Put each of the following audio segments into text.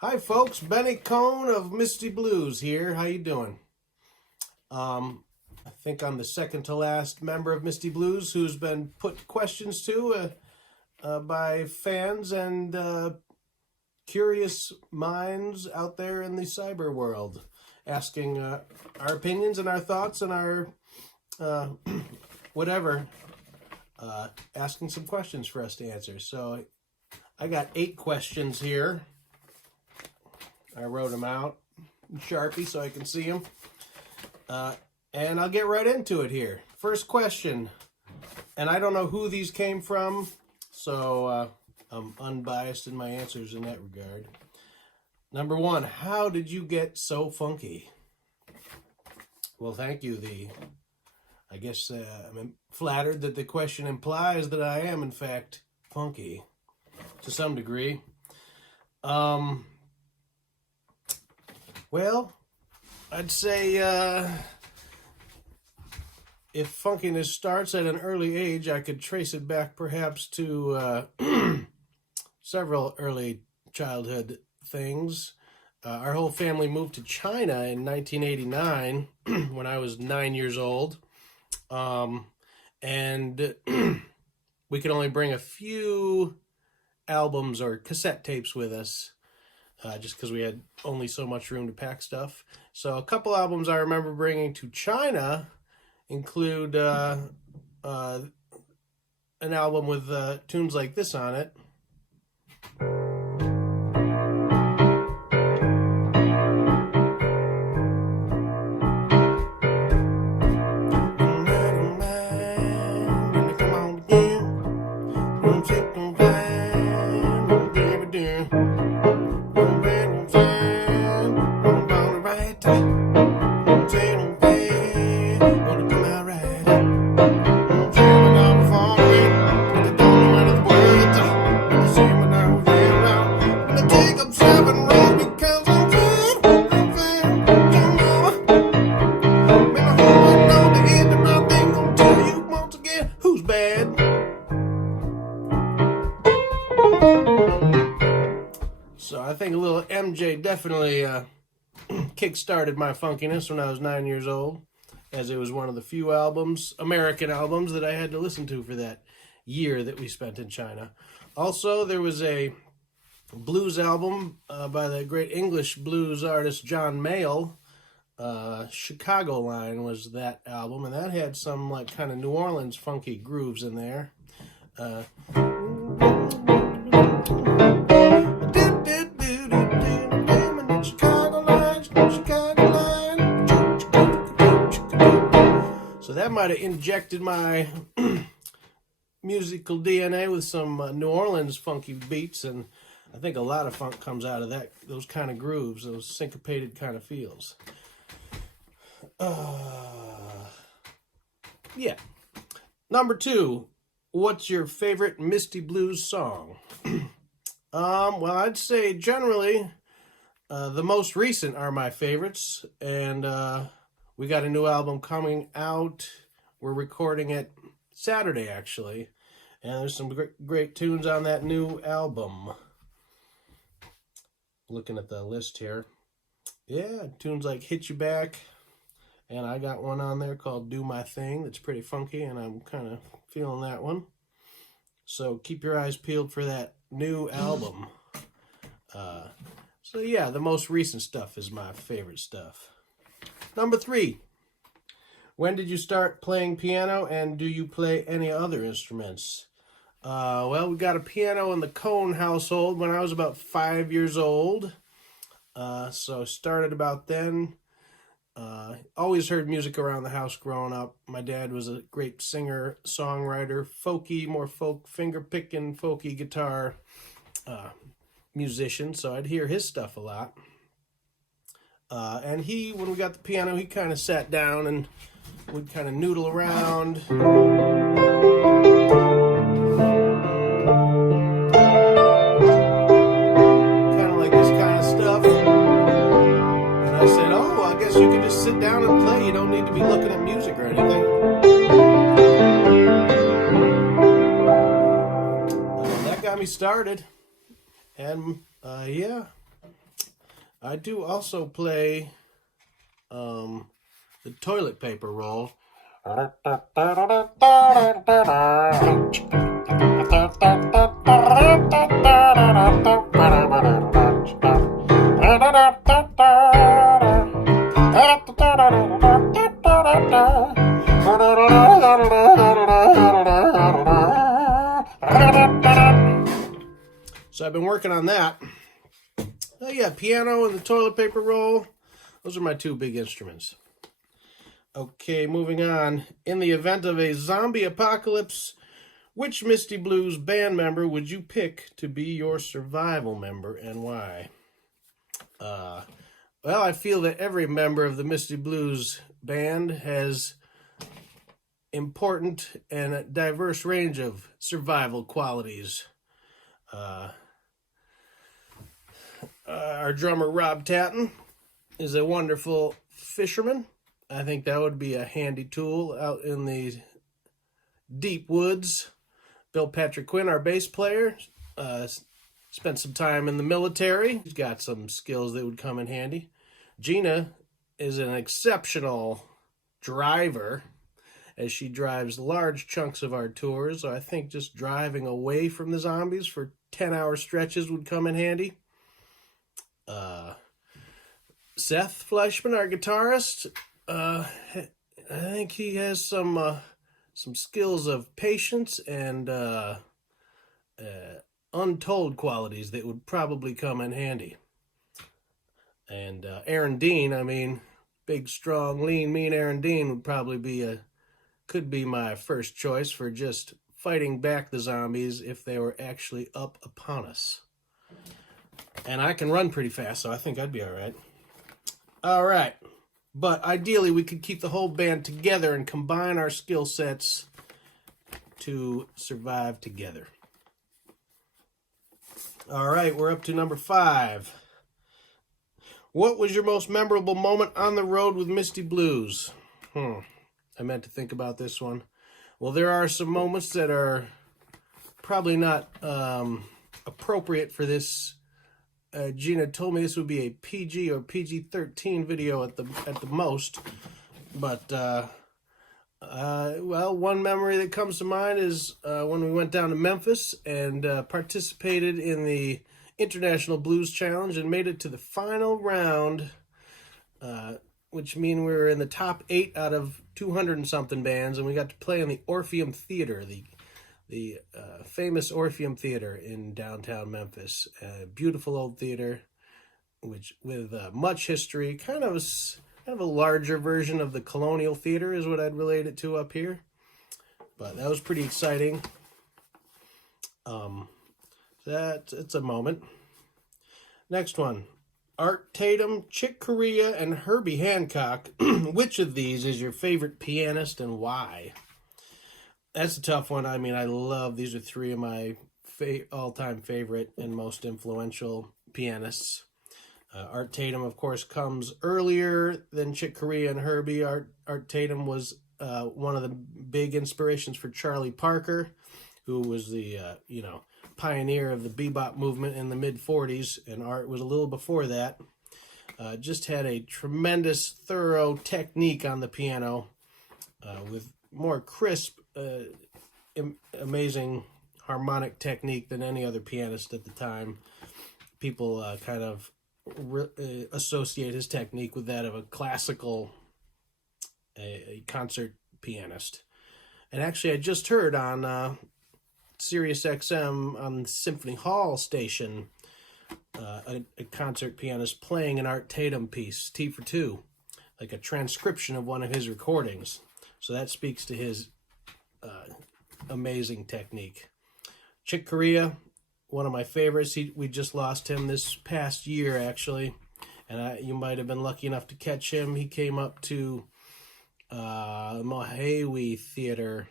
Hi folks, Benny Kohn of Misty Blues here. How you doing? I think I'm the second to last member of Misty Blues who's been put questions to by fans and curious minds out there in the cyber world, asking our opinions and our thoughts and our whatever, asking some questions for us to answer. So I got 8 questions here. I wrote them out in Sharpie so I can see them. And I'll get right into it here. First question, and I don't know who these came from, so I'm unbiased in my answers in that regard. Number 1, how did you get so funky? Well, thank you. I guess I'm flattered that the question implies that I am, in fact, funky to some degree. Well, I'd say if funkiness starts at an early age, I could trace it back perhaps to several early childhood things. Our whole family moved to China in 1989 when I was 9 years old. And we could only bring a few albums or cassette tapes with us. Just because we had only so much room to pack stuff. So a couple albums I remember bringing to China include an album with tunes like this on it. So I think a little MJ definitely kick-started my funkiness when I was 9 years old, as it was one of the few albums, American albums, that I had to listen to for that year that we spent in China. Also, there was a blues album by the great English blues artist John Mayall. Chicago Line was that album, and that had some like kind of New Orleans funky grooves in there. So that might have injected my musical DNA with some New Orleans funky beats, and I think a lot of funk comes out of those kind of grooves, those syncopated kind of feels. Yeah. Number 2, what's your favorite Misty Blues song? Well, I'd say generally the most recent are my favorites, and we got a new album coming out. We're recording it Saturday, actually, and there's some great tunes on that new album. Looking at the list here. Yeah, tunes like Hit You Back, and I got one on there called Do My Thing that's pretty funky, and I'm kind of feeling that one. So keep your eyes peeled for that new album. So yeah, the most recent stuff is my favorite stuff. Number 3, when did you start playing piano, and do you play any other instruments? Well, we got a piano in the Kohn household when I was about 5 years old. So started about then. Always heard music around the house growing up. My dad was a great singer, songwriter, folky, more folk, finger-picking, folky guitar musician, so I'd hear his stuff a lot. And when we got the piano, he kind of sat down and would kind of noodle around. Kind of like this kind of stuff. And I said, oh, I guess you can just sit down and play. You don't need to be looking at music or anything. That got me started. And yeah, I do also play the toilet paper roll. So I've been working on that. Oh yeah, piano and the toilet paper roll. Those are my two big instruments. Okay, moving on. In the event of a zombie apocalypse, which Misty Blues band member would you pick to be your survival member and why? Well, I feel that every member of the Misty Blues band has important and a diverse range of survival qualities. Our drummer, Rob Tatum, is a wonderful fisherman. I think that would be a handy tool out in the deep woods. Bill Patrick Quinn, our bass player, spent some time in the military. He's got some skills that would come in handy. Gina is an exceptional driver as she drives large chunks of our tours. So I think just driving away from the zombies for 10-hour stretches would come in handy. Seth Fleischman, our guitarist, I think he has some skills of patience and untold qualities that would probably come in handy. And Aaron Dean, I mean, big, strong, lean, mean Aaron Dean would probably could be my first choice for just fighting back the zombies if they were actually up upon us. And I can run pretty fast, so I think I'd be all right. All right. But ideally, we could keep the whole band together and combine our skill sets to survive together. All right, we're up to number 5. What was your most memorable moment on the road with Misty Blues? I meant to think about this one. Well, there are some moments that are probably not appropriate for this. Gina told me this would be a PG or PG-13 video at the most. But, well, one memory that comes to mind is when we went down to Memphis and participated in the International Blues Challenge and made it to the final round, which means we were in the top 8 out of 200 and something bands, and we got to play in the Orpheum Theater, the famous Orpheum Theater in downtown Memphis. A beautiful old theater, which with much history, kind of a larger version of the Colonial Theater is what I'd relate it to up here. But that was pretty exciting. It's a moment. Next one. Art Tatum, Chick Corea, and Herbie Hancock. Which of these is your favorite pianist and why? That's a tough one. I mean, I love, these are 3 of my all-time favorite and most influential pianists. Art Tatum, of course, comes earlier than Chick Corea and Herbie. Art Tatum was one of the big inspirations for Charlie Parker, who was the, pioneer of the bebop movement in the mid-40s, and Art was a little before that. Just had a tremendous, thorough technique on the piano with more crisp, amazing harmonic technique than any other pianist at the time. People kind of associate his technique with that of a classical a concert pianist. And actually, I just heard on Sirius XM on the Symphony Hall station a concert pianist playing an Art Tatum piece, T for Two, like a transcription of one of his recordings. So that speaks to his amazing technique. Chick Corea, one of my favorites. We just lost him this past year, actually. And you might have been lucky enough to catch him. He came up to Mohewe Theater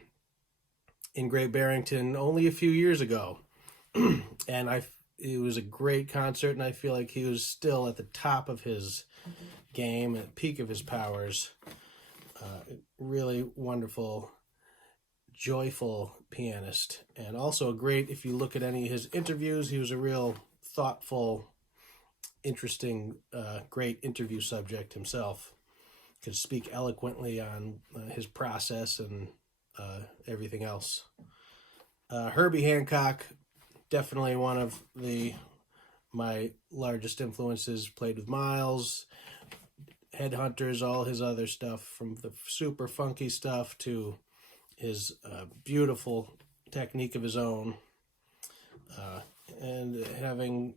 in Great Barrington only a few years ago. And it was a great concert, and I feel like he was still at the top of his game, at the peak of his powers. Really wonderful, joyful pianist. And also a great, if you look at any of his interviews, he was a real thoughtful, interesting, great interview subject himself. Could speak eloquently on his process and everything else. Herbie Hancock, definitely one of my largest influences. Played with Miles, Headhunters, all his other stuff, from the super funky stuff to his beautiful technique of his own, and having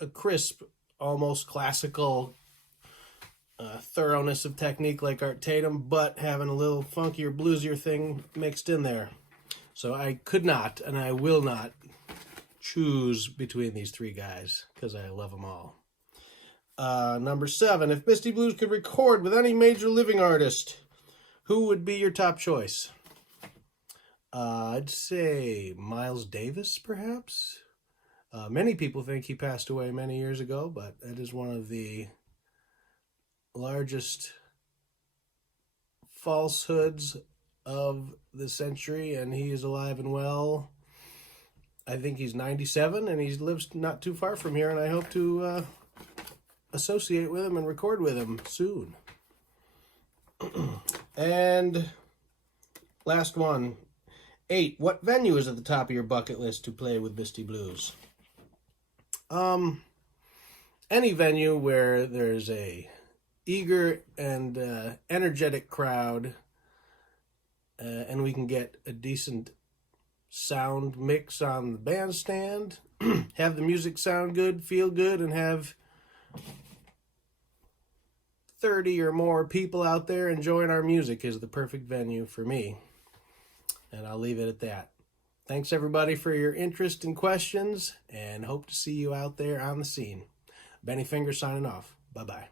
a crisp, almost classical thoroughness of technique like Art Tatum, but having a little funkier, bluesier thing mixed in there. So I could not, and I will not, choose between these three guys because I love them all. Number 7, if Misty Blues could record with any major living artist, who would be your top choice? I'd say Miles Davis, perhaps. Many people think he passed away many years ago, but that is one of the largest falsehoods of the century, and he is alive and well. I think he's 97, and he lives not too far from here, and I hope to associate with him and record with him soon. And last one, 8, what venue is at the top of your bucket list to play with Misty Blues? Any venue where there's a eager and energetic crowd, and we can get a decent sound mix on the bandstand, have the music sound good, feel good, and have 30 or more people out there enjoying our music is the perfect venue for me. And I'll leave it at that. Thanks everybody for your interest and questions, and hope to see you out there on the scene. Benny Finger signing off. Bye-bye.